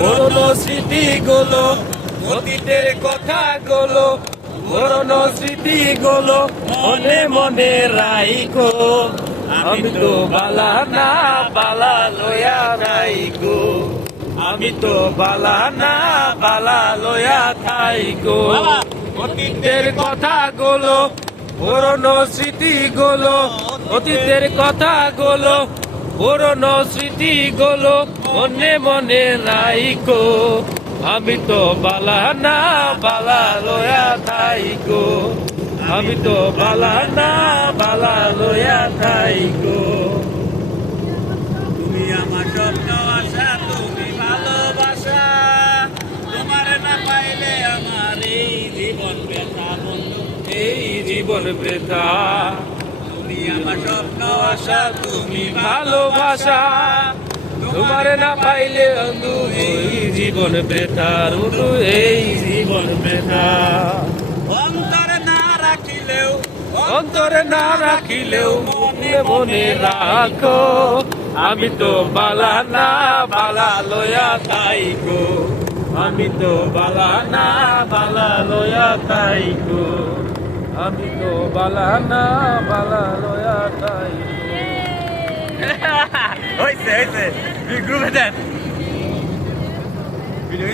পুরনো স্মৃতিগুলো, অতীতের কথাগুলো, পুরনো স্মৃতিগুলো মনে মনে রাইখো। আমি তো বালা না বালা লয়া যাইগো, আমি তো বালা না বালা লয়া থাইগো। অতীতের কথাগুলো, পুরনো স্মৃতিগুলো, অতীতের কথাগুলো, পুরনো স্মৃতিগুলো মনে মনে রাইখো। আমি তো বালা না বালা লয়া থাইগো, আমি তো বালা না বালা লয়া থাইগো। তুমি আমার স্বপ্ন আশা, তুমি ভালোবাসা, তোমার না পাইলে আমার এই জীবন ব্যথা বন্ধু, এই জীবন বৃথা। তুমি আমার স্বপ্ন আশা, তুমি ভালোবাসা, তোমার না পাইলে বন্ধু এই জীবন বৃথা, বন্ধু এই জীবন বৃথা। অন্তরে না রাখিলেও, অন্তরে না রাখিলেও মনে মনে রাখো। আমি তো বালা না বালা লয়া থাইগো, আমি তো বালা না বালা লয়া থাইগো, আমি তো বালা না বালা লয়া থাইগো। হয়েছে হয়েছে, গ্রুপে দেন।